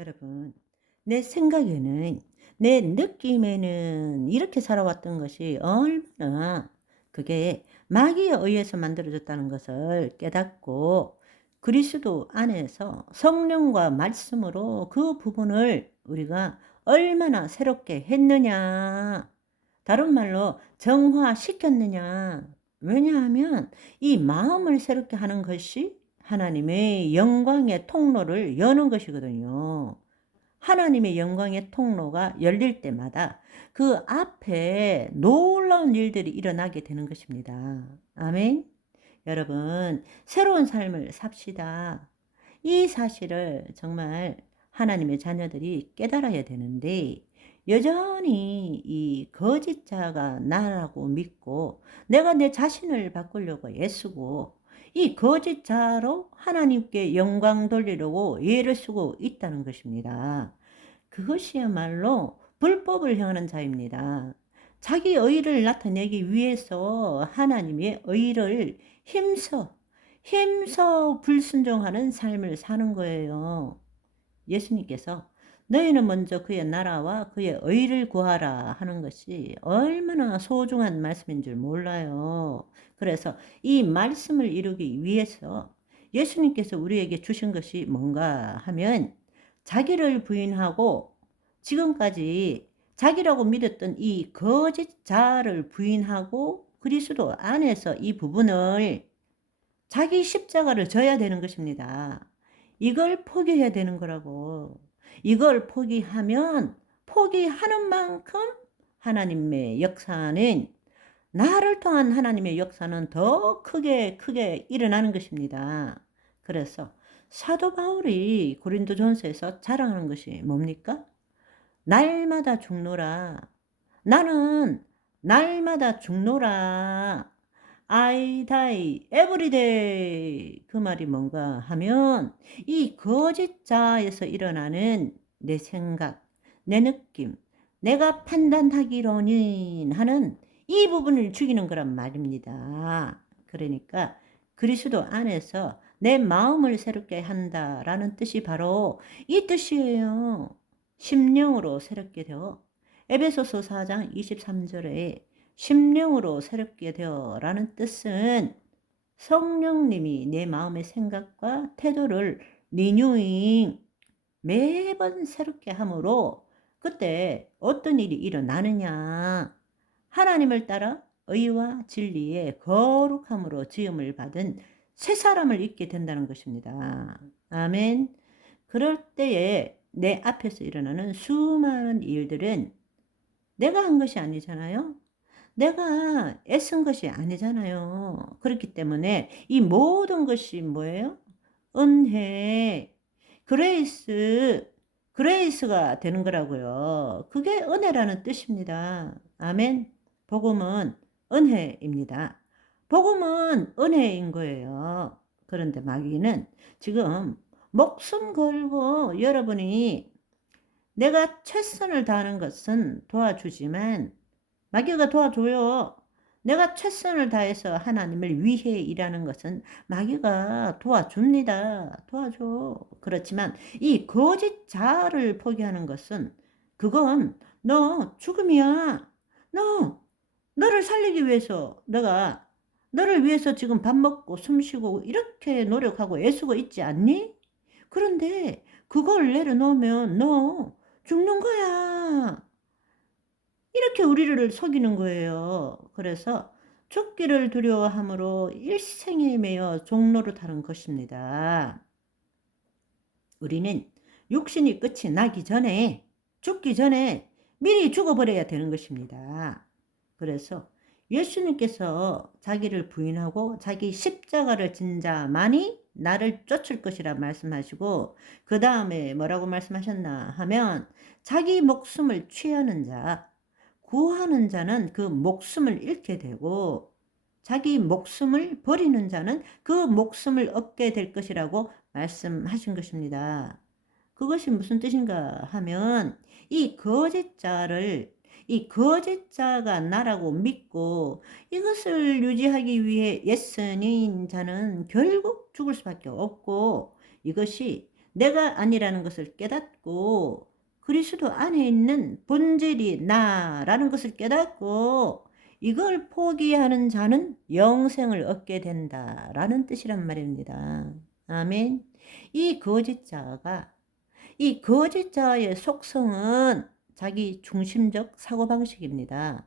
여러분, 내 생각에는, 내 느낌에는 이렇게 살아왔던 것이 얼마나 그게 마귀에 의해서 만들어졌다는 것을 깨닫고 그리스도 안에서 성령과 말씀으로 그 부분을 우리가 얼마나 새롭게 했느냐. 다른 말로 정화시켰느냐. 왜냐하면 이 마음을 새롭게 하는 것이 하나님의 영광의 통로를 여는 것이거든요. 하나님의 영광의 통로가 열릴 때마다 그 앞에 놀라운 일들이 일어나게 되는 것입니다. 아멘. 여러분, 새로운 삶을 삽시다. 이 사실을 정말 하나님의 자녀들이 깨달아야 되는데, 여전히 이 거짓자가 나라고 믿고 내가 내 자신을 바꾸려고 애쓰고 이 거짓자로 하나님께 영광 돌리려고 애를 쓰고 있다는 것입니다. 그것이야말로 불법을 행하는 자입니다. 자기 의를 나타내기 위해서 하나님의 의를 힘써 불순종하는 삶을 사는 거예요. 예수님께서 너희는 먼저 그의 나라와 그의 의를 구하라 하는 것이 얼마나 소중한 말씀인 줄 몰라요. 그래서 이 말씀을 이루기 위해서 예수님께서 우리에게 주신 것이 뭔가 하면 자기를 부인하고 지금까지 자기라고 믿었던 이 거짓 자를 부인하고 그리스도 안에서 이 부분을 자기 십자가를 져야 되는 것입니다. 이걸 포기해야 되는 거라고. 이걸 포기하면 포기하는 만큼 하나님의 역사는 나를 통한 하나님의 역사는 더 크게 일어나는 것입니다. 그래서 사도 바울이 고린도전서에서 자랑하는 것이 뭡니까? 날마다 죽노라. 나는 날마다 죽노라. I die every day. 그 말이 뭔가 하면 이 거짓자에서 일어나는 내 생각, 내 느낌, 내가 판단하기로는 하는 이 부분을 죽이는 거란 말입니다. 그러니까 그리스도 안에서 내 마음을 새롭게 한다라는 뜻이 바로 이 뜻이에요. 심령으로 새롭게 되어 에베소서 4장 23절에 심령으로 새롭게 되어라는 뜻은 성령님이 내 마음의 생각과 태도를 리뉴잉 매번 새롭게 함으로 그때 어떤 일이 일어나느냐. 하나님을 따라 의와 진리의 거룩함으로 지음을 받은 새 사람을 입게 된다는 것입니다. 아멘. 그럴 때에 내 앞에서 일어나는 수많은 일들은 내가 한 것이 아니잖아요. 내가 애쓴 것이 아니잖아요. 그렇기 때문에 이 모든 것이 뭐예요? 은혜, 그레이스가 되는 거라고요. 그게 은혜라는 뜻입니다. 아멘. 복음은 은혜입니다. 복음은 은혜인 거예요. 그런데 마귀는 지금 목숨 걸고 여러분이 내가 최선을 다하는 것은 도와주지만 마귀가 도와줘요. 내가 최선을 다해서 하나님을 위해 일하는 것은 마귀가 도와줍니다. 도와줘. 그렇지만 이 거짓 자아를 포기하는 것은 그건 너 죽음이야. 너를 살리기 위해서 내가 너를 위해서 지금 밥 먹고 숨 쉬고 이렇게 노력하고 애쓰고 있지 않니? 그런데 그걸 내려놓으면 너 죽는 거야. 이렇게 우리를 속이는 거예요. 그래서 죽기를 두려워함으로 일생에 매여 종노릇하는 것입니다. 우리는 육신이 끝이 나기 전에, 죽기 전에 미리 죽어버려야 되는 것입니다. 그래서 예수님께서 자기를 부인하고 자기 십자가를 진 자만이 나를 쫓을 것이라 말씀하시고 그 다음에 뭐라고 말씀하셨나 하면 자기 목숨을 취하는 자, 구하는 자는 그 목숨을 잃게 되고 자기 목숨을 버리는 자는 그 목숨을 얻게 될 것이라고 말씀하신 것입니다. 그것이 무슨 뜻인가 하면 이 거짓자가 나라고 믿고 이것을 유지하기 위해 애쓰는 자는 결국 죽을 수밖에 없고 이것이 내가 아니라는 것을 깨닫고 그리스도 안에 있는 본질이 나라는 것을 깨닫고 이걸 포기하는 자는 영생을 얻게 된다라는 뜻이란 말입니다. 아멘. 이 거짓자가 이 거짓자의 속성은 자기 중심적 사고방식입니다.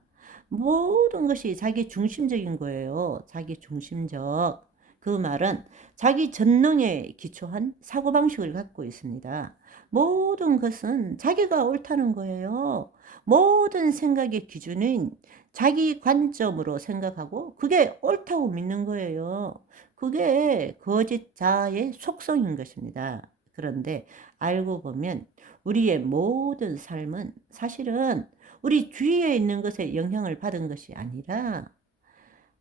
모든 것이 자기 중심적인 거예요. 자기 중심적. 그 말은 자기 전능에 기초한 사고방식을 갖고 있습니다. 모든 것은 자기가 옳다는 거예요. 모든 생각의 기준은 자기 관점으로 생각하고 그게 옳다고 믿는 거예요. 그게 거짓자의 속성인 것입니다. 그런데 알고 보면 우리의 모든 삶은 사실은 우리 주위에 있는 것에 영향을 받은 것이 아니라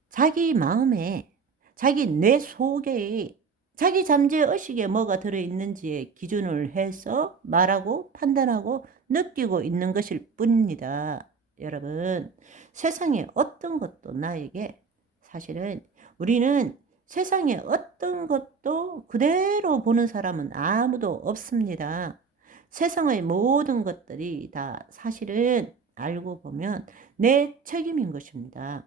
자기 마음에, 자기 뇌 속에, 자기 잠재의식에 뭐가 들어있는지에 기준을 해서 말하고 판단하고 느끼고 있는 것일 뿐입니다. 여러분, 세상에 어떤 것도 나에게 사실은 우리는 세상에 어떤 것도 그대로 보는 사람은 아무도 없습니다. 세상의 모든 것들이 다 사실은 알고 보면 내 책임인 것입니다.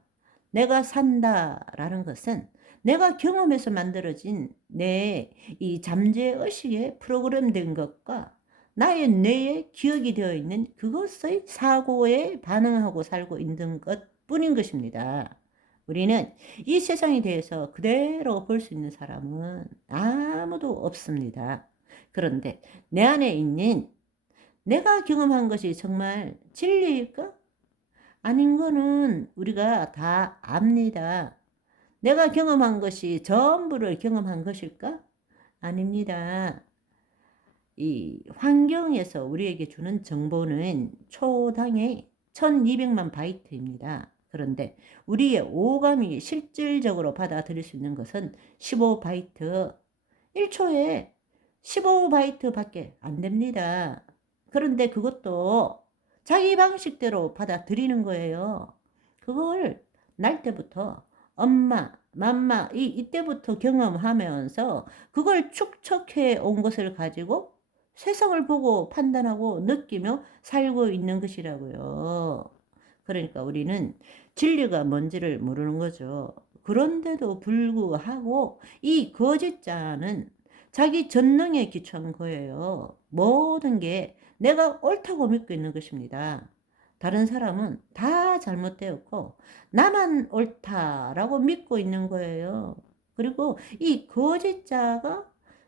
내가 산다라는 것은 내가 경험해서 만들어진 내 이 잠재의식에 프로그램된 것과 나의 뇌에 기억이 되어 있는 그것의 사고에 반응하고 살고 있는 것 뿐인 것입니다. 우리는 이 세상에 대해서 그대로 볼 수 있는 사람은 아무도 없습니다. 그런데 내 안에 있는 내가 경험한 것이 정말 진리일까? 아닌 거는 우리가 다 압니다. 내가 경험한 것이 전부를 경험한 것일까? 아닙니다. 이 환경에서 우리에게 주는 정보는 초당의 1200만 바이트입니다. 그런데 우리의 오감이 실질적으로 받아들일 수 있는 것은 15바이트, 1초에 15바이트 밖에 안 됩니다. 그런데 그것도 자기 방식대로 받아들이는 거예요. 그걸 날 때부터 엄마, 맘마, 이때부터 경험하면서 그걸 축적해 온 것을 가지고 세상을 보고 판단하고 느끼며 살고 있는 것이라고요. 그러니까 우리는 진리가 뭔지를 모르는 거죠. 그런데도 불구하고 이 거짓자는 자기 전능에 기초한 거예요. 모든 게 내가 옳다고 믿고 있는 것입니다. 다른 사람은 다 잘못되었고 나만 옳다라고 믿고 있는 거예요. 그리고 이 거짓자가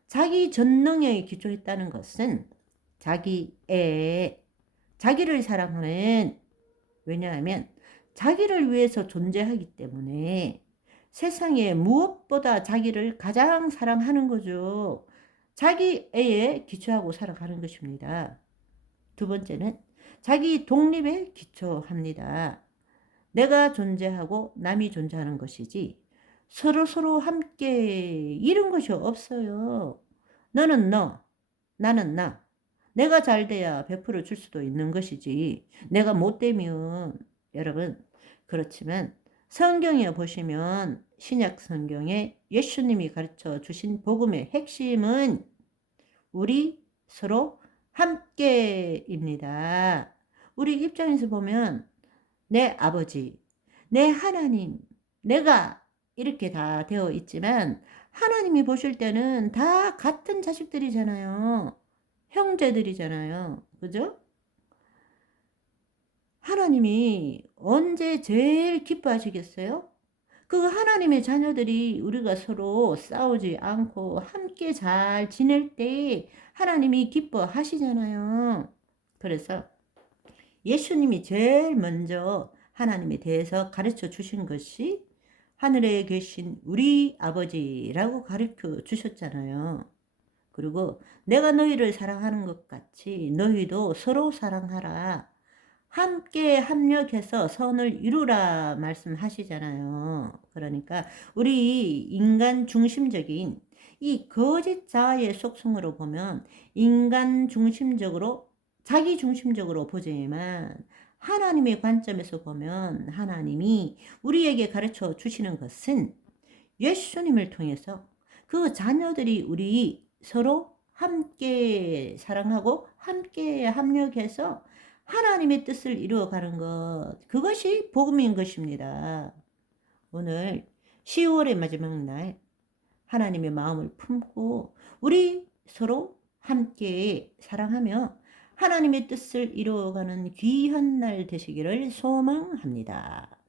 자기 전능에 기초했다는 것은 자기를 사랑하는, 왜냐하면 자기를 위해서 존재하기 때문에 세상에 무엇보다 자기를 가장 사랑하는 거죠. 자기 애에 기초하고 살아가는 것입니다. 두 번째는 자기 독립에 기초합니다. 내가 존재하고 남이 존재하는 것이지 서로 함께 이런 것이 없어요. 너는 너, 나는 나. 내가 잘 돼야 100% 줄 수도 있는 것이지 내가 못 되면, 여러분, 그렇지만 성경에 보시면 신약 성경에 예수님이 가르쳐 주신 복음의 핵심은 우리 서로 함께입니다. 우리 입장에서 보면 내 아버지, 내 하나님, 내가 이렇게 다 되어 있지만 하나님이 보실 때는 다 같은 자식들이잖아요. 형제들이잖아요. 그죠? 하나님이 언제 제일 기뻐하시겠어요? 그 하나님의 자녀들이 우리가 서로 싸우지 않고 함께 잘 지낼 때 하나님이 기뻐하시잖아요. 그래서 예수님이 제일 먼저 하나님에 대해서 가르쳐 주신 것이 하늘에 계신 우리 아버지라고 가르쳐 주셨잖아요. 그리고 내가 너희를 사랑하는 것 같이 너희도 서로 사랑하라. 함께 합력해서 선을 이루라 말씀하시잖아요. 그러니까 우리 인간 중심적인 이 거짓자의 속성으로 보면 인간 중심적으로, 자기 중심적으로 보지만 하나님의 관점에서 보면 하나님이 우리에게 가르쳐 주시는 것은 예수님을 통해서 그 자녀들이 우리 서로 함께 사랑하고 함께 합력해서 하나님의 뜻을 이루어가는 것, 그것이 복음인 것입니다. 오늘 10월의 마지막 날 하나님의 마음을 품고 우리 서로 함께 사랑하며 하나님의 뜻을 이루어가는 귀한 날 되시기를 소망합니다.